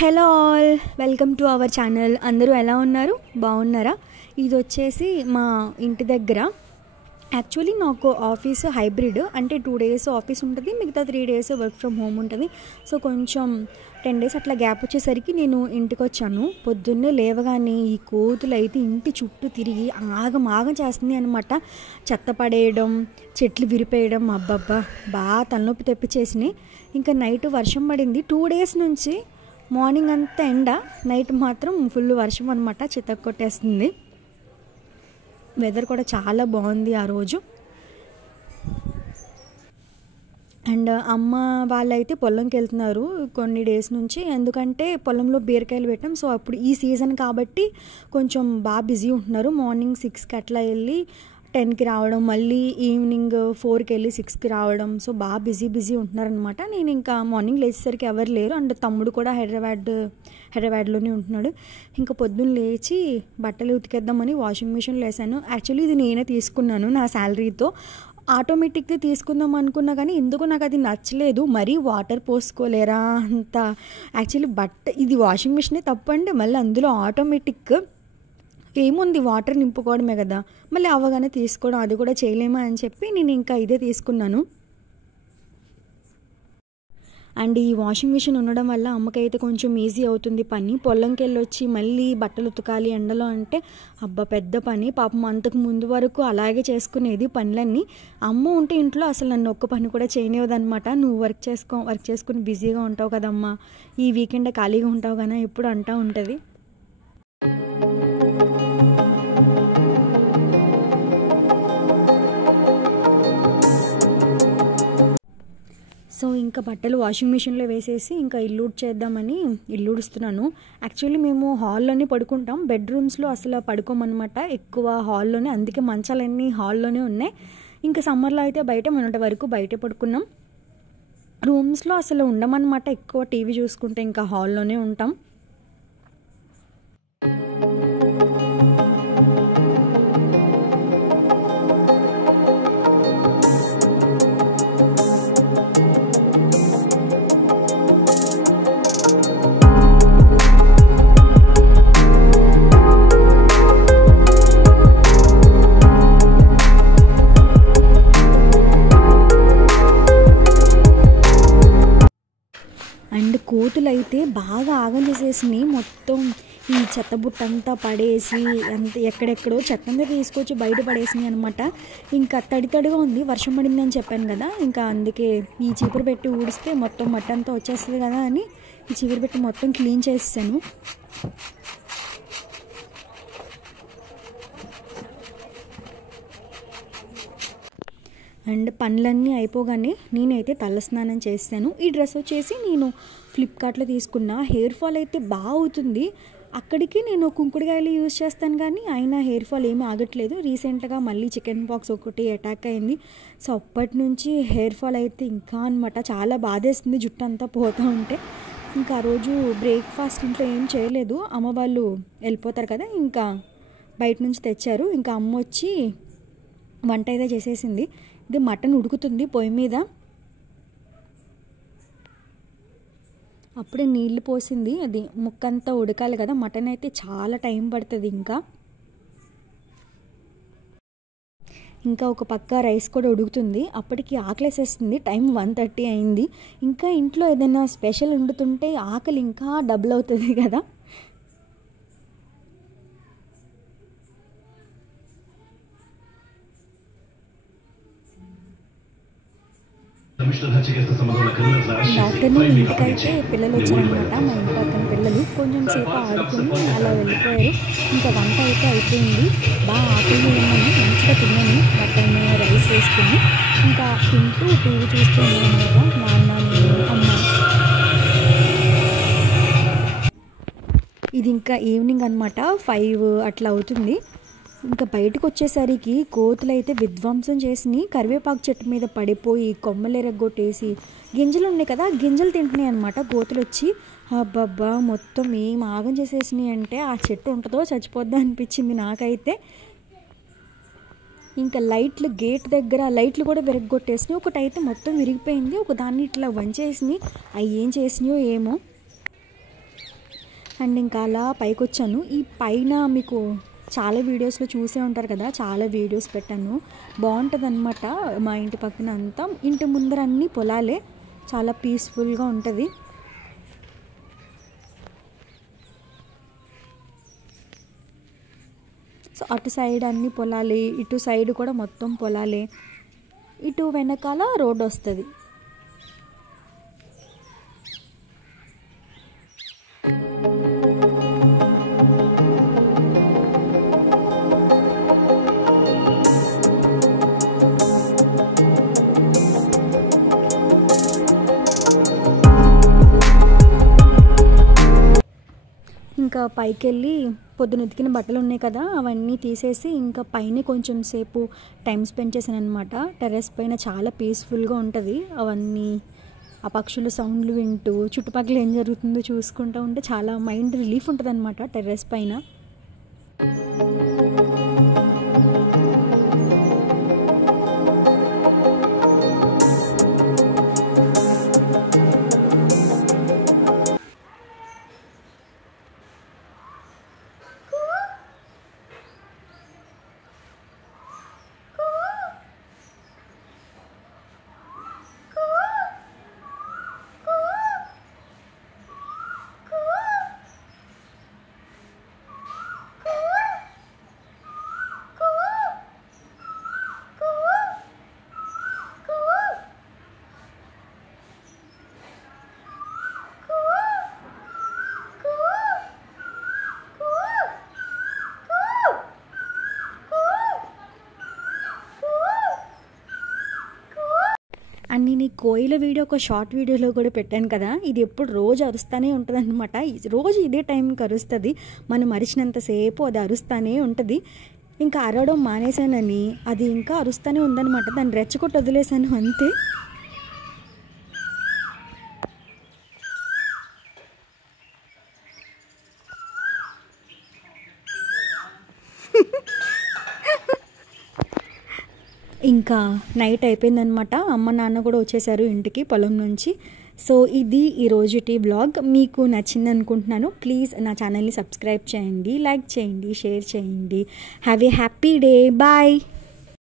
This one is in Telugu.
Hello all, welcome to our channel. అందరూ ఎలా ఉన్నారు? బాగున్నారా? ఇది వచ్చేసి మా ఇంటి దగ్గర. యాక్చువల్లీ నాకు ఆఫీస్ హైబ్రిడ్, అంటే 2 days ఆఫీస్ ఉంటుంది, మిగతా 3 days వర్క్ ఫ్రమ్ హోమ్ ఉంటుంది. సో కొంచెం 10 days అట్లా గ్యాప్ వచ్చేసరికి నేను ఇంటికి వచ్చాను. పొద్దున్నే లేవగానే ఈ కోతులు అయితే ఇంటి చుట్టూ తిరిగి ఆగం చేస్తుంది అనమాట. చెత్త పడేయడం, చెట్లు విరిపేయడం, అబ్బబ్బా బాగా తలనొప్పి తెప్పించేసినాయి. ఇంకా నైట్ వర్షం పడింది. 2 days నుంచి మార్నింగ్ అంతా ఎండ, నైట్ మాత్రం ఫుల్ వర్షం అనమాట. చితక్ కొట్టేస్తుంది. వెదర్ కూడా చాలా బాగుంది ఆ రోజు. అండ్ అమ్మ వాళ్ళైతే పొలంకి వెళ్తున్నారు కొన్ని డేస్ నుంచి, ఎందుకంటే పొలంలో బీరకాయలు పెట్టాం. సో అప్పుడు ఈ సీజన్ కాబట్టి కొంచెం బాగా బిజీ ఉంటున్నారు. మార్నింగ్ 6కి అట్లా వెళ్ళి 10కి రావడం, మళ్ళీ ఈవినింగ్ 4కి వెళ్ళి 6కి రావడం. సో బాగా బిజీ ఉంటున్నారనమాట. నేను ఇంకా మార్నింగ్ లేచేసరికి ఎవరు లేరు. అండ్ తమ్ముడు కూడా హైదరాబాద్లోనే ఉంటున్నాడు. ఇంకా పొద్దున్న లేచి బట్టలు ఉతికేద్దామని వాషింగ్ మిషన్లో వేసాను. యాక్చువల్లీ ఇది నేనే తీసుకున్నాను నా శాలరీతో. ఆటోమేటిక్గా తీసుకుందాం అనుకున్నా కానీ ఎందుకు నాకు అది నచ్చలేదు. మరీ వాటర్ పోసుకోలేరా అంత. యాక్చువల్లీ ఇది వాషింగ్ మిషనే తప్పండి, మళ్ళీ అందులో ఆటోమేటిక్ ఏముంది, వాటర్ నింపుకోవడమే కదా, మళ్ళీ అవగానే తీసుకోవడం అది కూడా చేయలేమా అని చెప్పి నేను ఇంకా ఇదే తీసుకున్నాను. అండ్ ఈ వాషింగ్ మిషన్ ఉండడం వల్ల అమ్మకైతే కొంచెం ఈజీ అవుతుంది పని. పొలంకి వెళ్ళి వచ్చి మళ్ళీ బట్టలు ఉతకాలి ఎండలో అంటే అబ్బా పెద్ద పని. పాపం అంతకు ముందు వరకు అలాగే చేసుకునేది పనులన్నీ. అమ్మ ఉంటే ఇంట్లో అసలు నన్ను ఒక్క పని కూడా చేయనివ్వదనమాట. నువ్వు వర్క్ చేసుకుని బిజీగా ఉంటావు కదమ్మా, ఈ వీకెండ్ ఖాళీగా ఉంటావు కదా ఎప్పుడు అంటూ ఉంటుంది. సో ఇంకా బట్టలు వాషింగ్ మిషన్లో వేసేసి ఇంకా ఇల్లు చేద్దామని ఇల్లు ఉడుస్తున్నాను. యాక్చువల్లీ మేము హాల్లోనే పడుకుంటాం, బెడ్రూమ్స్లో అసలు పడుకోమన్నమాట, ఎక్కువ హాల్లోనే. అందుకే మంచాలన్నీ హాల్లోనే ఉన్నాయి. ఇంకా సమ్మర్లో అయితే బయట మొన్నటి వరకు బయటే పడుకున్నాం. రూమ్స్లో అసలు ఉండమన్నమాట, ఎక్కువ టీవీ చూసుకుంటే ఇంకా హాల్లోనే ఉంటాం. అండ్ కోతులు అయితే బాగా ఆగం చేసేసినాయి. మొత్తం ఈ చెత్త బుట్ట అంతా పడేసి అంత ఎక్కడెక్కడో చెత్త అంతా తీసుకొచ్చి బయట పడేసినాయి అనమాట. ఇంకా తడిగా ఉంది, వర్షం పడింది అని చెప్పాను కదా, ఇంకా అందుకే ఈ చీపురు పెట్టి ఊడిస్తే మొత్తం మట్టి అంతా వచ్చేస్తుంది కదా అని ఈ చీపురు పెట్టి మొత్తం క్లీన్ చేసాను. అండ్ పనులన్నీ అయిపోగానే నేనైతే తలస్నానం చేస్తాను. ఈ డ్రెస్ వచ్చేసి నేను ఫ్లిప్కార్ట్లో తీసుకున్న. హెయిర్ ఫాల్ అయితే బాగా అవుతుంది. అక్కడికి నేను కుంకుడుకాయలు యూజ్ చేస్తాను కానీ అయినా హెయిర్ ఫాల్ ఏమీ ఆగట్లేదు. రీసెంట్గా మళ్ళీ చికెన్ పాక్స్ ఒకటి అటాక్ అయింది. సో అప్పటి నుంచి హెయిర్ ఫాల్ అయితే ఇంకా అనమాట చాలా బాధేస్తుంది, జుట్టు అంతా పోతూ ఉంటే. ఇంకా ఆ రోజు బ్రేక్ఫాస్ట్ ఇంట్లో ఏం చేయలేదు, అమ్మ వాళ్ళు వెళ్ళిపోతారు కదా, ఇంకా బయట నుంచి తెచ్చారు. ఇంకా అమ్మ వచ్చి వంట అయితే చేసేసింది. ఇది మటన్ ఉడుకుతుంది పొయ్యి మీద, అప్పుడే నీళ్లు పోసింది. అది ముక్కంతా ఉడకాలి కదా, మటన్ అయితే చాలా టైం పడుతుంది. ఇంకా ఒక పక్క రైస్ కూడా ఉడుకుతుంది. అప్పటికి ఆకలేసేస్తుంది, టైం 1:30 అయింది. ఇంకా ఇంట్లో ఏదైనా స్పెషల్ వండుతుంటే ఆకలి ఇంకా డబుల్ అవుతుంది కదా. ఆఫ్టర్నూన్ ఇంటికైతే పిల్లలు వచ్చారనమాట, మా ఇంటి పక్కన పిల్లలు. కొంచెం సేపు ఆడుకుని అలా వెళ్ళిపోయారు. ఇంకా వంట అయితే అయిపోయింది. బాగా ఆకలి ఉన్నాను, మంచిగా తిన్నాను. మటన్ రైస్ వేసుకుని ఇంకా తింటూ టీవీ చూస్తూ ఉన్నాను అనమాట, నాన్న నేను అమ్మ. ఇది ఇంకా ఈవినింగ్ అనమాట, 5 అట్లా అవుతుంది. ఇంకా బయటకు వచ్చేసరికి కోతులు అయితే విధ్వంసం చేసి కరివేపాకు చెట్టు మీద పడిపోయి కొమ్మలు ఎరగొట్టేసి గింజలు ఉన్నాయి కదా, గింజలు తింటున్నాయి అనమాట కోతులు వచ్చి. అబ్బబ్బా మొత్తం ఏం ఆగం చేసేసినాయి అంటే ఆ చెట్టు ఉంటుందో చచ్చిపోద్దా అనిపించింది నాకైతే. ఇంకా లైట్లు గేట్ దగ్గర లైట్లు కూడా విరగొట్టేసినాయి. ఒకటైతే మొత్తం విరిగిపోయింది, ఒక దాన్ని ఇట్లా వంచేసినాయి. అవి ఏం చేసినాయో ఏమో. అండ్ ఇంకా అలా పైకి వచ్చాను. ఈ పైన మీకు చాలా వీడియోస్లో చూసే ఉంటారు కదా, చాలా వీడియోస్ పెట్టాను. బాగుంటుంది అనమాట. మా ఇంటి పక్కన అంతా, ఇంటి ముందర అన్నీ పొలాలే, చాలా పీస్ఫుల్గా ఉంటుంది. సో అటు సైడ్ అన్ని పొలాలే, ఇటు సైడ్ కూడా మొత్తం పొలాలే, ఇటు వెనకాల రోడ్ వస్తుంది. ఇంకా పైకి వెళ్ళి పొద్దున ఉతికిన బట్టలు ఉన్నాయి కదా, అవన్నీ తీసేసి ఇంకా పైన కొంచెం సేపు టైం స్పెండ్ చేశాను అనమాట. టెర్రస్ పైన చాలా పీస్ఫుల్గా ఉంటుంది. అవన్నీ ఆ పక్షుల సౌండ్లు వింటూ చుట్టుపక్కల ఏం జరుగుతుందో చూసుకుంటూ ఉంటే చాలా మైండ్ రిలీఫ్ ఉంటుంది అనమాట టెర్రస్ పైన. అండ్ నేను ఈ కోయిల వీడియో ఒక షార్ట్ వీడియోలో కూడా పెట్టాను కదా, ఇది ఎప్పుడు రోజు అరుస్తూనే ఉంటుంది అనమాట. రోజు ఇదే టైంకి అరుస్తుంది. మనం అరిచినంతసేపు అది అరుస్తూనే ఉంటుంది. ఇంకా అరవడం మానేశానని అది ఇంకా అరుస్తూనే ఉందన్నమాట. దాన్ని రెచ్చగొట్టి వదిలేశాను అంతే. ఇంకా నైట్ అయిపోయిందనమాట. అమ్మ నాన్న కూడా వచ్చేసారు ఇంటికి పొలం నుంచి. సో ఇది ఈరోజుటి వ్లాగ్. మీకు నచ్చింది అనుకుంటున్నాను. ప్లీజ్ నా ఛానల్ని సబ్స్క్రైబ్ చేయండి, లైక్ చేయండి, షేర్ చేయండి. Have a happy day. Bye.